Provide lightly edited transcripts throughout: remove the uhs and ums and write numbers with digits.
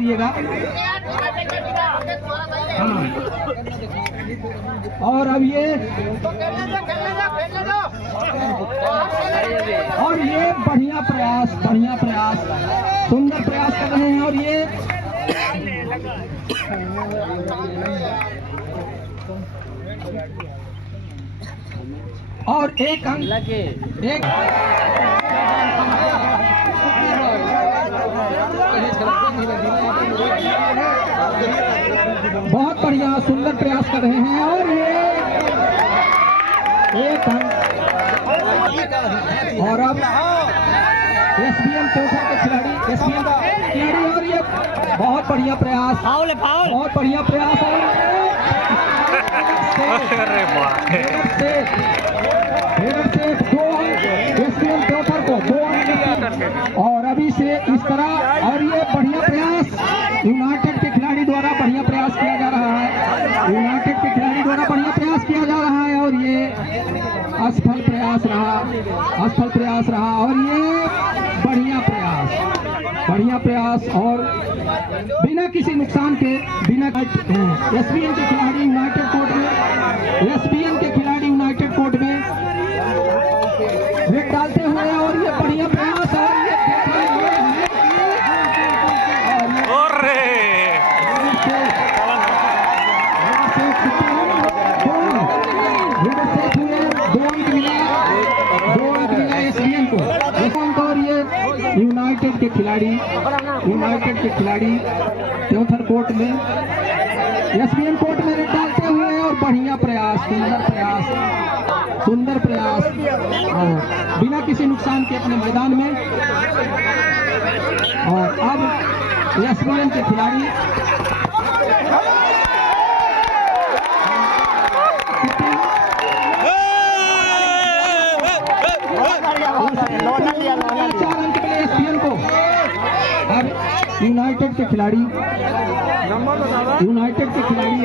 करिएगा। हाँ। और अब ये बढ़िया प्रयास सुंदर प्रयास कर रहे हैं। और ये और एक अंक एक बहुत बढ़िया सुंदर प्रयास कर रहे हैं। और ये एक अंक। और अब एसबीएम कोटा के खिलाड़ी और ये बहुत बढ़िया प्रयास बहुत बढ़िया प्रयास। एसबीएम कोटा को 2 अंक। और अभी से इस तरह और ये बढ़िया प्रयास यूनाइटेड के खिलाड़ी द्वारा बढ़िया प्रयास किया जा रहा है। और ये असफल प्रयास रहा। और ये बढ़िया प्रयास और बिना किसी नुकसान के एसबीएन के खिलाड़ी यूनाइटेड कोर्ट में विकेट डालते हुए। और ये बढ़िया प्रयास है। यूनाइटेड के खिलाड़ी चौथर कोर्ट में एसबीएन कोर्ट में डालते हुए। और बढ़िया प्रयास सुंदर प्रयास और बिना किसी नुकसान के अपने मैदान में। और अब एसबीएन के खिलाड़ी यूनाइटेड के खिलाड़ी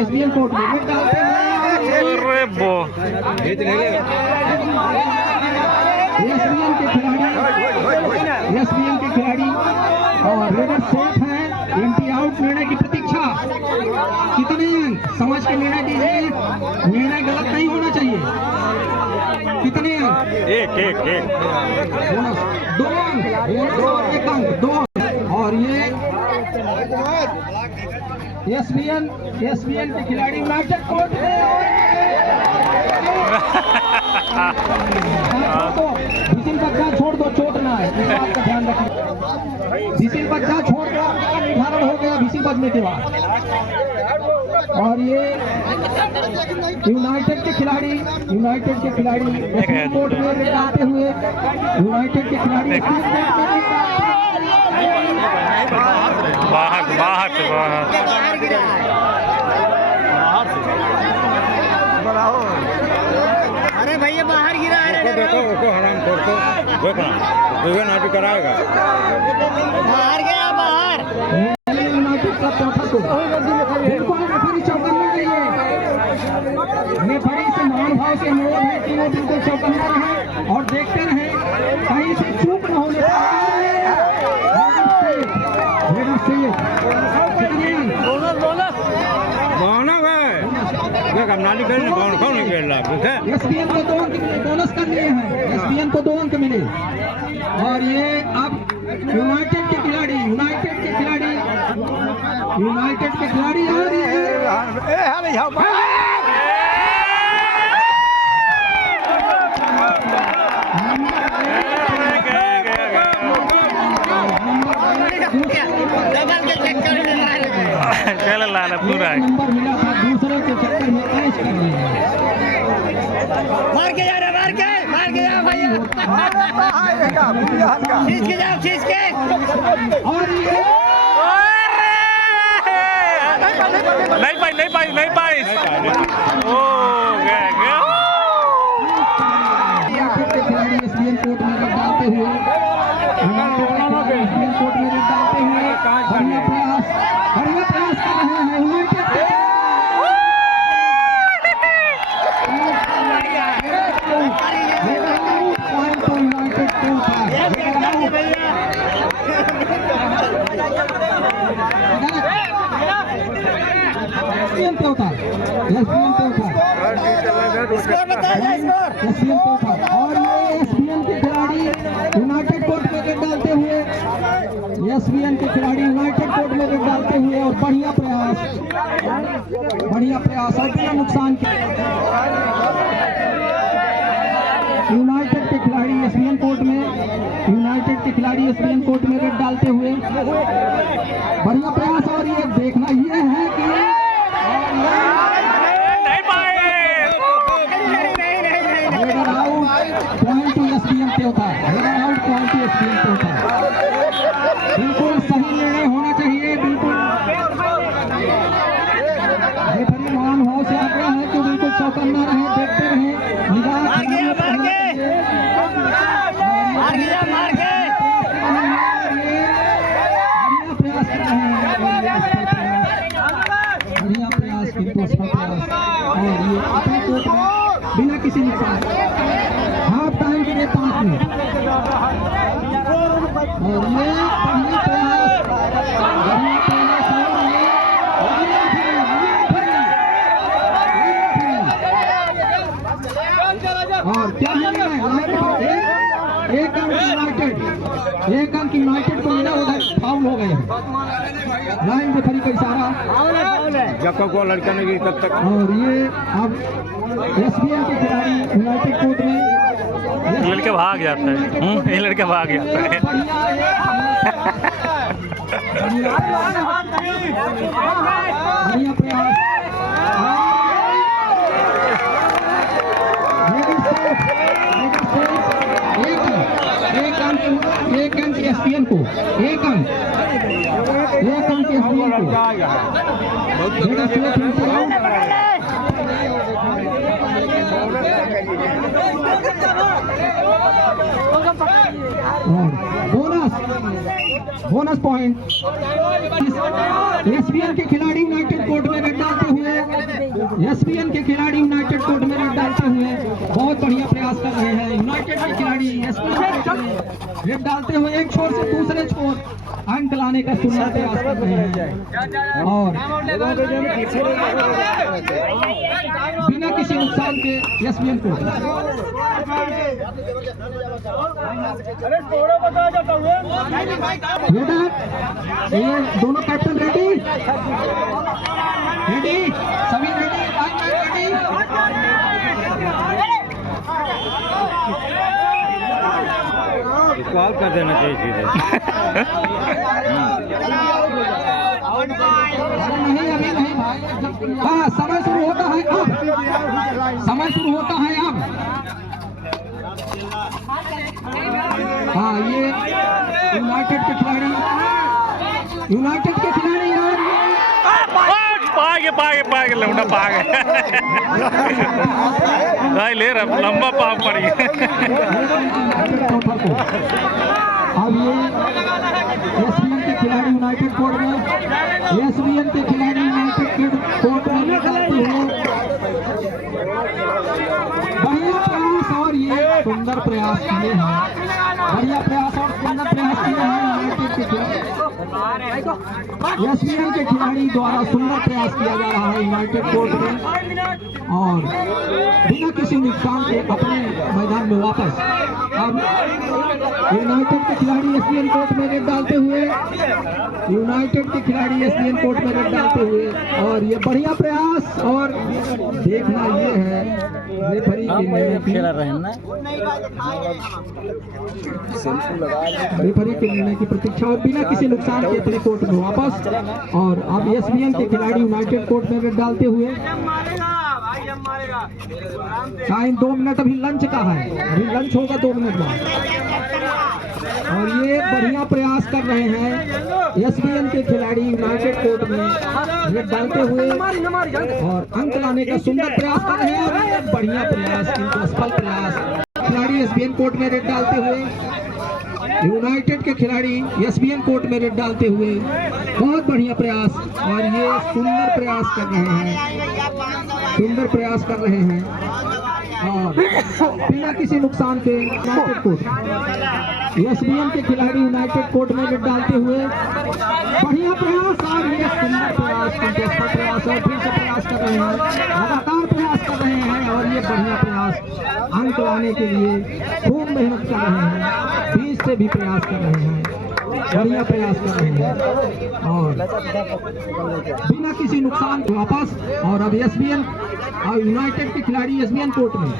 एसबीएन कोर्ट में विकेट डालते हैं। एसबीएन के खिलाड़ी और रेडर सेफ हैं। एंटी आउट निर्णय की प्रतीक्षा। कितने अंक समझ के निर्णय दीजिए, निर्णय गलत नहीं होना चाहिए। कितने अंक? एक बोनस 2 अंक, 1 अंक 2। और ये एसबीएन के खिलाड़ी यूनाइटेड कोर्ट में। विसिल बच्चा छोड़ दो, चोट ना है, इस बात का ध्यान रखिए। विसिल बच्चा छोड़ दो, आपका निर्धारण हो गया विसिल बजने के बाद। और ये यूनाइटेड के खिलाड़ी एसबीएन कोर्ट में डालते हुए यूनाइटेड के खिलाड़ी बाहर अरे भैया बाहर गिरा है। देखो हराम खोर को देखो ना भी कराएगा। बाहर गया यूनाइटेड का चौथा को रेफरी चौकन्ना गई है। रेफरी से महानुभाव से अनुरोध है कि वो बिल्कुल चौकन्ना रहे और देखते रहे कहीं से चूक न होने पाए। एसबीएन को 2 अंक बोनस कर लिए हैं। एसबीएन को 2 अंक मिले। और ये अब यूनाइटेड के खिलाड़ी और पूरा नंबर मिला था, दूसरे के चक्कर में ऐश कर रहे हैं। मार के जा भैया। खींच के और ये नहीं पाई ओ गया खिलाड़ी एसबीएन कोर्ट में डालते हुए बढ़िया प्रयास कर रहे हैं यूनाइटेड। एसपीएन पे होता है, एसपीएन पे होता है, स्कोर बताइए स्कोर। एसपीएन पे होता है। और ये एसपीएन के खिलाड़ी यूनाइटेड कोर्ट में रेड डालते हुए, एसपीएन के खिलाड़ी यूनाइटेड कोर्ट में रेड डालते हुए, और बढ़िया प्रयास और बिना नुकसान के यूनाइटेड के खिलाड़ी एसपीएन कोर्ट में, यूनाइटेड के खिलाड़ी एसपीएन कोर्ट में रेड डालते हुए, बढ़िया प्रयास। और ये देखना ये है कि नहीं पाए। Header out point two ESPN पे होता है, header out point two ESPN पे होता है। बिल्कुल सही निर्णय होना चाहिए, बिल्कुल रेफरी महानुभाव से आग्रह है कि बिल्कुल चौकन्ना रहे, देखते रहे, निगाह मार के प्रयास कर रहे हैं, बढ़िया प्रयास, बिल्कुल अच्छा प्रयास। और ये अपने कोर्ट में बिना किसी नुकसान, हाफ टाइम के लिए 5 मिनट, और ये बढ़िया प्रयास, बढ़िया प्रयास। और क्या एक अंक यूनाइटेड, एक अंक यूनाइटेड को मिला, उधर फाउल हो गए हैं, लाइन रेफरी का इशारा, जब तक वो लड़का नहीं गिरी तब तक। और ये अब एसबीएन के खिलाड़ी यूनाइटेड कोर्ट में, लड़के भाग जाता है, ये लड़के भाग जाता है। बढ़िया प्रयास। एक अंक एसपीएन को, एक अंक एसपीएन को। बोनस पॉइंट एसपीएन के खिलाड़ी यूनाइटेड कोर्ट में रेड डालते हुए, एसपीएन के खिलाड़ी यूनाइटेड कोर्ट में रेड डालते हुए बहुत बढ़िया प्रयास कर रहे हैं। यूनाइटेड के खिलाड़ी एसपीएन में रेड डालते हुए एक छोर से दूसरे छोर अंक लाने का सुंदर प्रयास कर रहे हैं, और बिना किसी नुकसान के एसपीएन कोर्ट। ये दोनों कैप्टन रेडी, सभी रेडी, रेडी। इसको आउट कर देना चाहिए सीधे। नहीं अभी नहीं भाई, हाँ समय शुरू होता है अब, समय शुरू होता है अब। हाँ ये यूनाइटेड के खिलाड़ी पागे लौंडा पागे भाई ले रहा लंबा पाग पड़ गया। अब ये एसबीएन के खिलाड़ी यूनाइटेड कोर्ट में, एसबीएन के खिलाड़ी यूनाइटेड कोर्ट में निकलते हैं, बढ़िया प्रयास और ये सुंदर प्रयास किए हैं, बढ़िया प्रयास और सुंदर प्रयास किए हैं यूनाइटेड के खिलाड़ी, एसबीएन के खिलाड़ी द्वारा सुंदर प्रयास किया जा रहा है यूनाइटेड कोर्ट में, और बिना किसी नुकसान के अपने मैदान में वापस। अब यूनाइटेड के खिलाड़ी एसबीएन कोर्ट में रेड डालते हुए, यूनाइटेड के खिलाड़ी एसबीएन कोर्ट में रेड डालते हुए, और ये बढ़िया प्रयास। और देखना ये है रेफरी के निर्णय की प्रतीक्षा, और बिना किसी नुकसान के अपने कोर्ट में वापस। और अब एसबीएन के खिलाड़ी यूनाइटेड कोर्ट में रेड डालते हुए, टाइम 2 मिनट अभी लंच का है, अभी लंच होगा 2 मिनट बाद। और ये बढ़िया प्रयास कर रहे हैं एसबीएन के खिलाड़ी यूनाइटेड कोर्ट में रेड डालते हुए, और अंक लाने का सुंदर प्रयास कर रहे हैं, और ये बढ़िया प्रयास, इनको सफल प्रयास। खिलाड़ी एसबीएन कोर्ट में रेड डालते हुए, यूनाइटेड के खिलाड़ी एसबीएन कोर्ट में रेड डालते हुए, बहुत बढ़िया प्रयास, और ये सुंदर प्रयास कर रहे हैं, सुंदर प्रयास कर रहे हैं, और बिना किसी नुकसान के यूनाइटेड कोर्ट, एसबीएन के खिलाड़ी यूनाइटेड कोर्ट में रेड डालते हुए बढ़िया प्रयास, और ये सुंदर प्रयास, प्रयास और फिर से प्रयास। कर रहे हैं, लगातार प्रयास कर रहे हैं और ये बढ़िया प्रयास अंक लाने के लिए खूब मेहनत कर रहे हैं, बीच से भी प्रयास कर रहे हैं, बढ़िया प्रयास कर रहे हैं और बिना किसी नुकसान के वापस। और अब एसबीएन यूनाइटेड के खिलाड़ी एसबीएन कोर्ट में,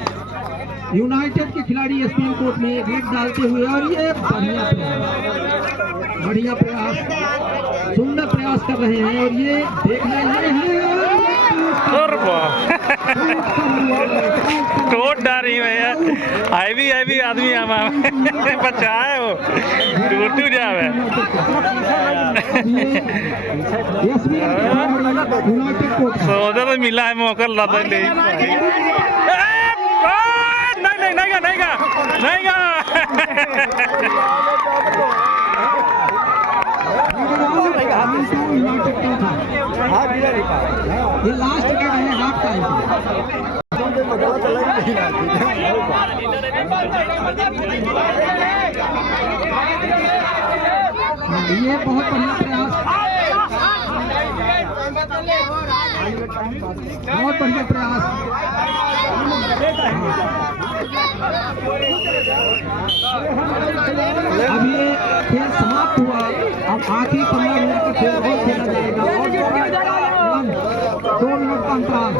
यूनाइटेड के खिलाड़ी एसबीएन कोर्ट में एक गेट डालते हुए और ये बढ़िया प्रयास, सुंदर प्रयास कर रहे हैं और ये देखना ये है टोट डारी भैया, हैवी आदमी बच्चा है वो टूट जावे। सौदा तो मिला है मौका लाता ले नहीं ये लास्ट का है हाफ टाइम। ये बहुत बढ़िया प्रयास, बहुत बढ़िया प्रयास। अब ये खेल समाप्त हुआ, अब आखिरी 15 मिनट का खेल और खेला जाएगा और 2 मिनट का अंतराल।